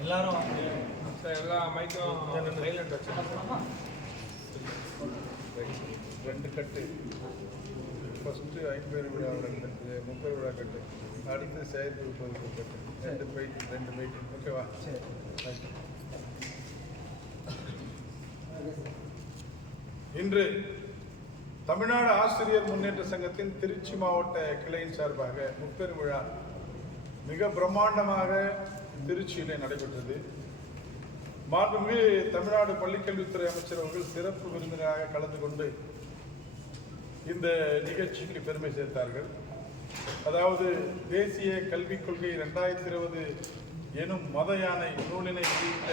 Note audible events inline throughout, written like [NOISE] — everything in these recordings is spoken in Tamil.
எல்லாரும் எல்லா மைக்கும் சைலண்ட் வச்சு ரெண்டு கட்டு ஃபஸ்ட்டு ஐம்பது விழா ரெண்டு முப்பது விழா கட்டு அடுத்து செயற்கை முப்பது கட்டு ரெண்டு போயிட்டு ரெண்டு போயிட்டு ஓகேவா சரி you. இன்று தமிழ்நாடு ஆசிரியர் முன்னேற்ற சங்கத்தின் திருச்சி மாவட்ட கிளையின் சார்பாக முப்பெரும் விழா மிக பிரம்மாண்டமாக திருச்சியிலே நடைபெற்றது. மாண்புமிகு தமிழ்நாடு பள்ளிக்கல்வித்துறை அமைச்சர் அவர்கள் சிறப்பு விருந்தினராக கலந்து கொண்டு இந்த நிகழ்ச்சிக்கு பெருமை சேர்த்தார்கள். அதாவது தேசிய கல்விக் கொள்கை ரெண்டாயிரத்தி இருபது எனும் மத யானை நூலினை வெளியிட்ட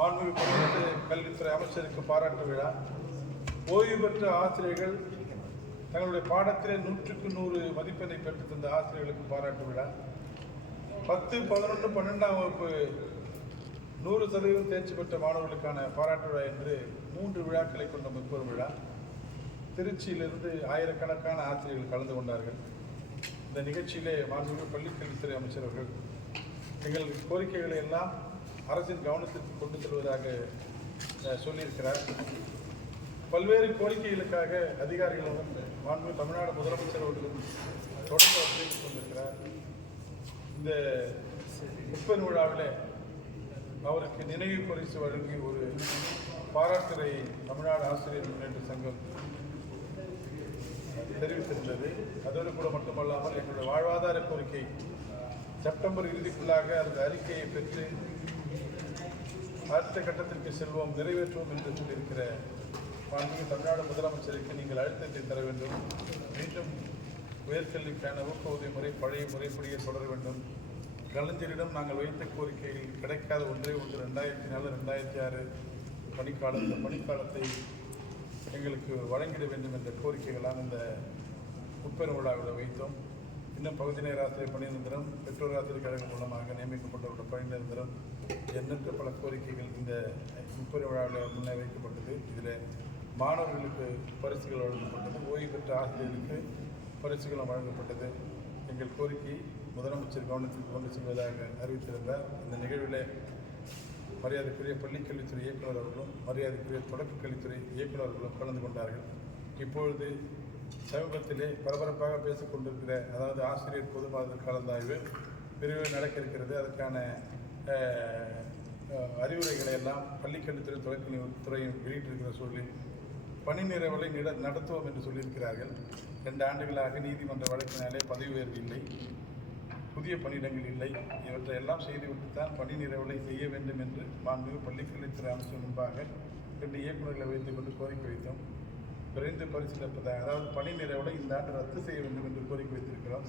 மாண்புமிகு பள்ளிக்கல்வி கல்வித்துறை அமைச்சருக்கு பாராட்டு விழா. ஓய்வு பெற்ற ஆசிரியர்கள் தங்களுடைய பாடத்திலே நூற்றுக்கு நூறு மதிப்பெண்ணை பெற்று தந்த ஆசிரியர்களுக்கு பாராட்டு விழா. பத்து பதினொன்று பன்னெண்டாம் வகுப்பு நூறு சதவீதம் தேர்ச்சி பெற்ற மாணவர்களுக்கான பாராட்டு விழா என்று மூன்று விழாக்களை கொண்ட முப்பெரும் விழா. திருச்சியிலிருந்து ஆயிரக்கணக்கான ஆசிரியர்கள் கலந்து கொண்டார்கள். இந்த நிகழ்ச்சியிலே மாண்புமிகு பள்ளிக்கல்வித்துறை அமைச்சர் அவர்கள் எங்கள் கோரிக்கைகளை எல்லாம் அரசின் கவனத்திற்கு கொண்டு செல்வதாக சொல்லியிருக்கிறார். பல்வேறு கோரிக்கைகளுக்காக அதிகாரிகளுடன் மாண்பு தமிழ்நாடு முதலமைச்சர் அவர்களும் தொடர்ந்து தெரிவித்துக் கொண்டிருக்கிறார். இந்த முப்பெரும் விழாவில் அவருக்கு நினைவு பரிசு வழங்கி ஒரு பாராட்டுரை தமிழ்நாடு ஆசிரியர் முன்னேற்ற சங்கம் தெரிவித்திருந்தது. அதோடு கூட மட்டுமல்லாமல் எங்களுடைய வாழ்வாதார கோரிக்கை செப்டம்பர் இறுதிக்குள்ளாக அந்த அறிக்கையை பெற்று அடுத்த கட்டத்திற்கு செல்வோம் நிறைவேற்றுவோம் என்று சொல்லியிருக்கிற மாண்புமிகு தமிழ்நாடு முதலமைச்சருக்கு நீங்கள் அழுத்தத்தை தர வேண்டும். மீண்டும் உயர்கல்விக்கான ஊக்கவுதவி முறை பழைய முறைப்படியே தொடர வேண்டும். கலைஞரிடம் நாங்கள் வைத்த கோரிக்கையில் கிடைக்காத ஒன்றே ஒன்று ரெண்டாயிரத்தி நாலு ரெண்டாயிரத்தி ஆறு பணிக்காலம் இந்த பணிக்காலத்தை எங்களுக்கு வழங்கிட வேண்டும் என்ற கோரிக்கைகளால் இந்த முப்பெரும் விழாவில் வைத்தோம். இன்னும் பகுதி நேர ஆசிரியர் பணி பெற்றோர் ஆசிரியர் கழகம் மூலமாக நியமிக்கப்பட்டவருடைய பணி எண்ணற்ற பல கோரிக்கைகள் இந்த முப்பெரும் விழாவில் முன்னே வைக்கப்பட்டது. இதில் மாணவர்களுக்கு பரிசுகள் வழங்கப்பட்டது. ஓய்வு பெற்ற ஆசிரியர்களுக்கு பரிசுகளும் வழங்கப்பட்டது. எங்கள் கோரிக்கை முதலமைச்சர் கவனத்திற்கு கொண்டு செல்வதாக அறிவித்திருந்தார். இந்த நிகழ்வில் மரியாதைக்குரிய பள்ளிக்கல்வித்துறை இயக்குநர் அவர்களும் மரியாதைக்குரிய தொடக்க கல்வித்துறை இயக்குநர் அவர்களும் கலந்து கொண்டார்கள். இப்பொழுது சமீபத்திலே பரபரப்பாக பேசிக்கொண்டிருக்கிற அதாவது ஆசிரியர் பொதுமாத கலந்தாய்வு விரைவில் நடக்க இருக்கிறது. அதற்கான அறிவுரைகளை எல்லாம் பள்ளிக்கல்வித்துறை தொடக்க துறையும் வெளியிட்டிருக்கிற சூழலில் பணி நிறைவலை நிட நடத்துவோம் என்று சொல்லியிருக்கிறார்கள். ரெண்டு ஆண்டுகளாக நீதிமன்ற வழக்கினாலே பதவி உயர்வு இல்லை. புதிய பணியிடங்கள் இல்லை. இவற்றை எல்லாம் செய்துவிட்டு தான் பணி நிறைவலை செய்ய வேண்டும் என்று மாண்பு பள்ளிக்கல்வித்துறை அமைச்சர் முன்பாக ரெண்டு இயக்குநர்களை வைத்துக் கொண்டு கோரிக்கை வைத்தோம். விரைந்து பரிசீலிப்பதாக அதாவது பணி நிறைவோடு இந்த ஆண்டு ரத்து செய்ய வேண்டும் என்று கோரிக்கை வைத்திருக்கிறோம்.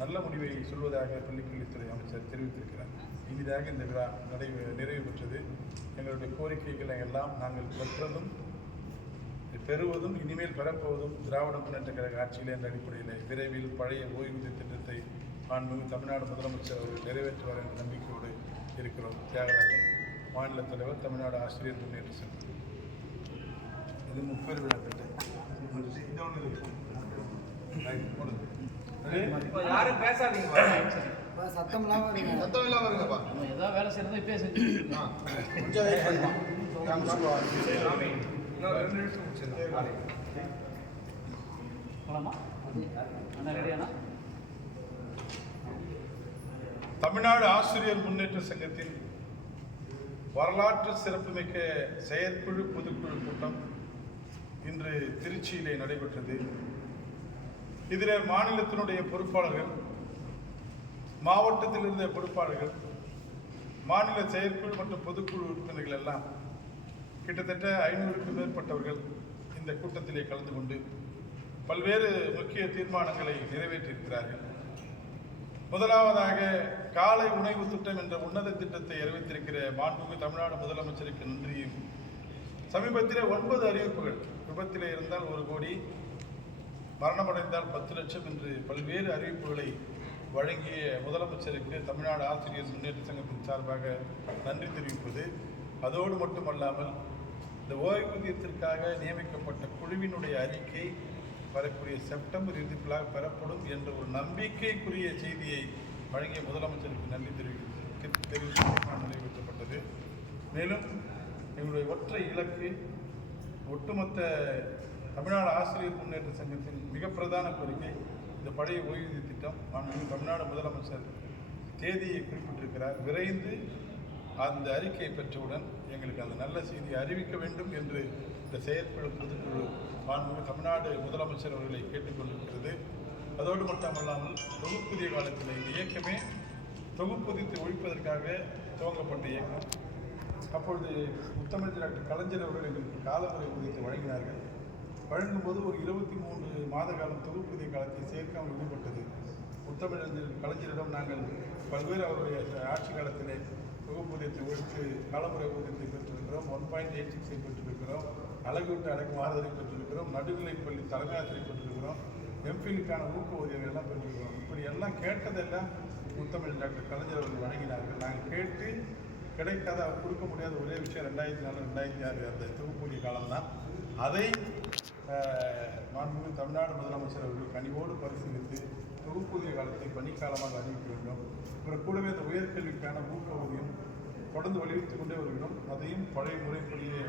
நல்ல முடிவை சொல்வதாக பள்ளிக்கல்வித்துறை அமைச்சர் தெரிவித்திருக்கிறார். இனிதாக இந்த விழா நடை நிறைவு பெற்றது. எங்களுடைய கோரிக்கைகளை எல்லாம் நாங்கள் பெற்றதும் பெறுவதும் இனிமேல் பெறப்போவதும் திராவிட முன்னேற்ற கழக ஆட்சியில் என்ற அடிப்படையில் விரைவில் பழைய ஓய்வூதிய திட்டத்தை மாண்புமிகு தமிழ்நாடு முதலமைச்சர் அவர்கள் நிறைவேற்றுவார் என்ற நம்பிக்கையோடு இருக்கிறோம். தியாகராஜன் மாநில தலைவர் தமிழ்நாடு ஆசிரியர் முன்னேற்ற சென்றது இது போடுங்க. Ready? யாரும் பேசாதீங்க சத்தம்லாம் வருங்க சத்தம் இல்லாம இருங்கப்பா நம்ம ஏதாவது வேலை செய்யறதா இப்பயே செஞ்சு கொஞ்சம் வெயிட் பண்ணலாம் சாமி இன்னும் ரெண்டு நிமிஷம் முடிச்சிடலாம் போலாமா அண்ணா ரெடியாண்ணா தமிழ்நாடு ஆசிரியர் முன்னேற்ற சங்கத்தின் வரலாற்று சிறப்புமிக்க செயற்குழு பொதுக்குழு கூட்டம் இன்று திருச்சியிலே நடைபெற்றது. இதில் மாநிலத்தினுடைய பொறுப்பாளர்கள் மாவட்டத்தில் இருந்த பொறுப்பாளர்கள் மாநில செயற்குழு மற்றும் பொதுக்குழு உறுப்பினர்கள் எல்லாம் கிட்டத்தட்ட ஐநூறுக்கும் மேற்பட்டவர்கள் இந்த கூட்டத்திலே கலந்து கொண்டு பல்வேறு முக்கிய தீர்மானங்களை நிறைவேற்றியிருக்கிறார்கள். முதலாவதாக காலை உணவு திட்டம் என்ற உன்னத திட்டத்தை அறிவித்திருக்கிற மாண்புமிகு தமிழ்நாடு முதலமைச்சருக்கு நன்றியும். சமீபத்தில் ஒன்பது அறிவிப்புகள் விபத்தில் இருந்தால் ஒரு கோடி மரணமடைந்தால் பத்து லட்சம் என்று பல்வேறு அறிவிப்புகளை வழங்கிய முதலமைச்சருக்கு தமிழ்நாடு ஆசிரியர் முன்னேற்ற சங்கத்தின் சார்பாக நன்றி தெரிவிப்பது. அதோடு மட்டுமல்லாமல் இந்த ஓய்வூதியத்திற்காக நியமிக்கப்பட்ட குழுவினுடைய அறிக்கை வரக்கூடிய செப்டம்பர் இறுதிக்குள்ளாக பெறப்படும் என்ற ஒரு நம்பிக்கைக்குரிய செய்தியை வழங்கிய முதலமைச்சருக்கு நன்றி தெரிவித்து தெரிவித்து நிறைவேற்றப்பட்டது. மேலும் எங்களுடைய ஒற்றை இலக்கு ஒட்டுமொத்த தமிழ்நாடு ஆசிரியர் முன்னேற்ற சங்கத்தின் மிக பிரதான கோரிக்கை இந்த பழைய ஓய்வூதிய திட்டம். மாண்புமிகு தமிழ்நாடு முதலமைச்சர் தேதியை குறிப்பிட்டிருக்கிறார். விரைந்து அந்த அறிக்கையை பெற்றவுடன் எங்களுக்கு அந்த நல்ல செய்தியை அறிவிக்க வேண்டும் என்று இந்த செயற்குழு பொதுக்குழு மாண்புமிகு தமிழ்நாடு முதலமைச்சர் அவர்களை கேட்டுக்கொண்டிருக்கிறது. அதோடு மட்டுமல்லாமல் தொகுப்புதிய காலத்தில் இந்த இயக்கமே தொகுப்புதித்து ஒழிப்பதற்காக துவங்கப்பட்ட இயக்கம். அப்பொழுது முத்தமிழ் டாக்டர் கலைஞர் அவர்கள் எங்களுக்கு காலமுறை ஊதியத்தை வழங்கினார்கள். வழங்கும்போது ஒரு இருபத்தி மூன்று மாத காலம் தொகுப்பூதிய காலத்தை சேர்க்காமல் விடுபட்டது முத்தமிழறிஞர் கலைஞரிடம் நாங்கள் பல்வேறு அவருடைய ஆட்சி காலத்திலே தொகுப்பூதியத்தை ஒழித்து காலமுறை ஊதியத்தை பெற்றிருக்கிறோம். ஒன் பாயிண்ட் எயிட் சிக்ஸை பெற்றிருக்கிறோம். அழகு விட்டு அடக்கு மாறுதலை பெற்றிருக்கிறோம். நடுநிலை பள்ளி தலைமை ஆசிரியர் பெற்றிருக்கிறோம். எம்பிலுக்கான ஊக்க உதவிகள் எல்லாம் பெற்றிருக்கிறோம். இப்படி எல்லாம் கேட்டதெல்லாம் முத்தமிழ் டாக்டர் கலைஞர் அவர்கள் வழங்கினார்கள். நாங்கள் கேட்டு கிடைக்காத கொடுக்க முடியாத ஒரே விஷயம் ரெண்டாயிரத்தி நாலு ரெண்டாயிரத்தி ஆறு அந்த தொகுப்பூதிய காலம்தான். அதை மாண்புமிகு தமிழ்நாடு முதலமைச்சர் அவர்கள் கனிவோடு பரிசீலித்து தொகுப்பூதிய காலத்தை பணிக்காலமாக அறிவிக்க வேண்டும். அப்புறம் கூடவே இந்த உயர்கல்விக்கான ஊக்க ஊதியம் தொடர்ந்து வலியுறுத்தி கொண்டே வருகிறோம் அதையும் பழைய முறைப்படியே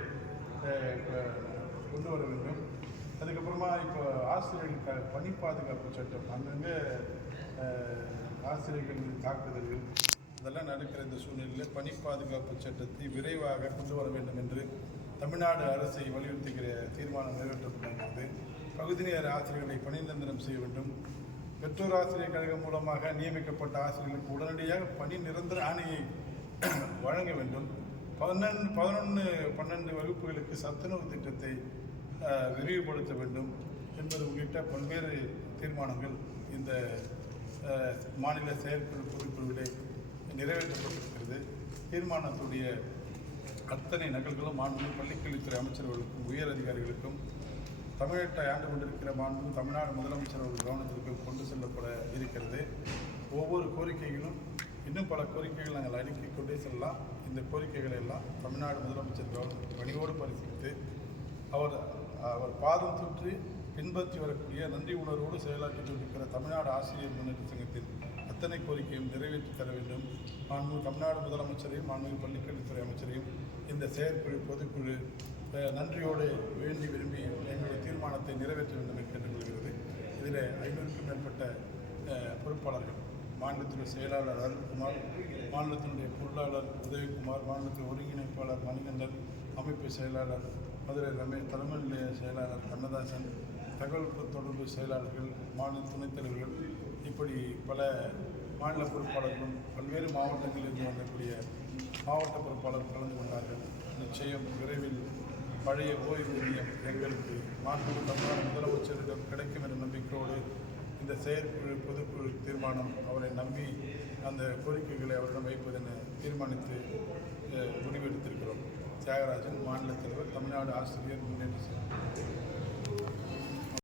கொண்டு வர வேண்டும். அதுக்கப்புறமா இப்போ ஆசிரியர்களுக்காக பணி பாதுகாப்பு சட்டம் அங்கங்கே ஆசிரியர்கள் தாக்குதல்கள் இதெல்லாம் நடக்கிற இந்த சூழ்நிலையில் பணி பாதுகாப்பு சட்டத்தை விரைவாக கொண்டு வர வேண்டும் என்று தமிழ்நாடு அரசை வலியுறுத்துகிற தீர்மானம் நிறைவேற்றப்பட்டிருக்கிறது. பகுதி நேர ஆசிரியர்களை பணி நிரந்தரம் செய்ய வேண்டும். பெற்றோர் ஆசிரியர் கழகம் மூலமாக நியமிக்கப்பட்ட ஆசிரியர்களுக்கு உடனடியாக பணி நிரந்தர ஆணையை [CLEARS THROAT] வழங்க வேண்டும். பன்னெண்டு பதினொன்று பன்னெண்டு வகுப்புகளுக்கு சத்துணவு திட்டத்தை விரிவுபடுத்த வேண்டும் என்பது உள்ளிட்ட பல்வேறு தீர்மானங்கள் இந்த மாநில செயற்குழு பொதுக்குழுவிலே நிறைவேற்றப்பட்டிருக்கிறது. தீர்மானத்துடைய அத்தனை நகல்களும் மாண்பு பள்ளிக்கல்வித்துறை அமைச்சர்களுக்கும் உயர் அதிகாரிகளுக்கும் தமிழகத்தை ஆண்டு கொண்டிருக்கிற மாண்பு தமிழ்நாடு முதலமைச்சர் அவர்கள் கவனத்திற்கு கொண்டு செல்லப்பட இருக்கிறது. ஒவ்வொரு கோரிக்கைகளும் இன்னும் பல கோரிக்கைகள் நாங்கள் அடுக்கி கொண்டே செல்லலாம். இந்த கோரிக்கைகளை எல்லாம் தமிழ்நாடு முதலமைச்சர் கவனம் பணியோடு பரிசீலித்து அவர் அவர் பாதம் தொற்று பின்பற்றி வரக்கூடிய நன்றி உணர்வோடு செயலாற்றிக் கொண்டிருக்கிற தமிழ்நாடு ஆசிரியர் முன்னேற்ற சங்கத்தின் அத்தனை கோரிக்கையும் நிறைவேற்றி தர வேண்டும். மாண்பு தமிழ்நாடு முதலமைச்சரையும் மாண்பு பள்ளிக்கல்வித்துறை அமைச்சரையும் இந்த செயற்குழு பொதுக்குழு நன்றியோடு வேண்டி விரும்பி எங்களுடைய தீர்மானத்தை நிறைவேற்ற வேண்டும் என்று கேட்டுக்கொள்கிறது. இதில் ஐநூறுக்கும் மேற்பட்ட பொறுப்பாளர்கள் மாநிலத்தினுடைய செயலாளர் அருண்குமார் மாநிலத்தினுடைய பொருளாளர் உதயகுமார் மாநிலத்தின் ஒருங்கிணைப்பாளர் மணிகண்டன் அமைப்பு செயலாளர் மதுரை ரமேஷ் தலைமை நிலைய செயலாளர் கண்ணதாசன் தகவல் தொடர்பு செயலாளர்கள் மாநில துணைத் தலைவர்கள் இப்படி பல மாநில பொறுப்பாளர்களும் பல்வேறு மாவட்டங்களிலிருந்து வரக்கூடிய மாவட்ட பொறுப்பாளர் கலந்து கொண்டார்கள். நிச்சயம் விரைவில் பழைய ஓய்வூதியம் எங்களுக்கு மாண்புமிகு தமிழ்நாடு முதலமைச்சரிடம் கிடைக்கும் என்ற நம்பிக்கையோடு இந்த செயற்குழு பொதுக்குழு தீர்மானம் அவரை நம்பி அந்த கோரிக்கைகளை அவரிடம் வைப்பதென தீர்மானித்து முடிவெடுத்திருக்கிறோம். தியாகராஜன் மாநில தலைவர் தமிழ்நாடு ஆசிரியர் முன்னேற்ற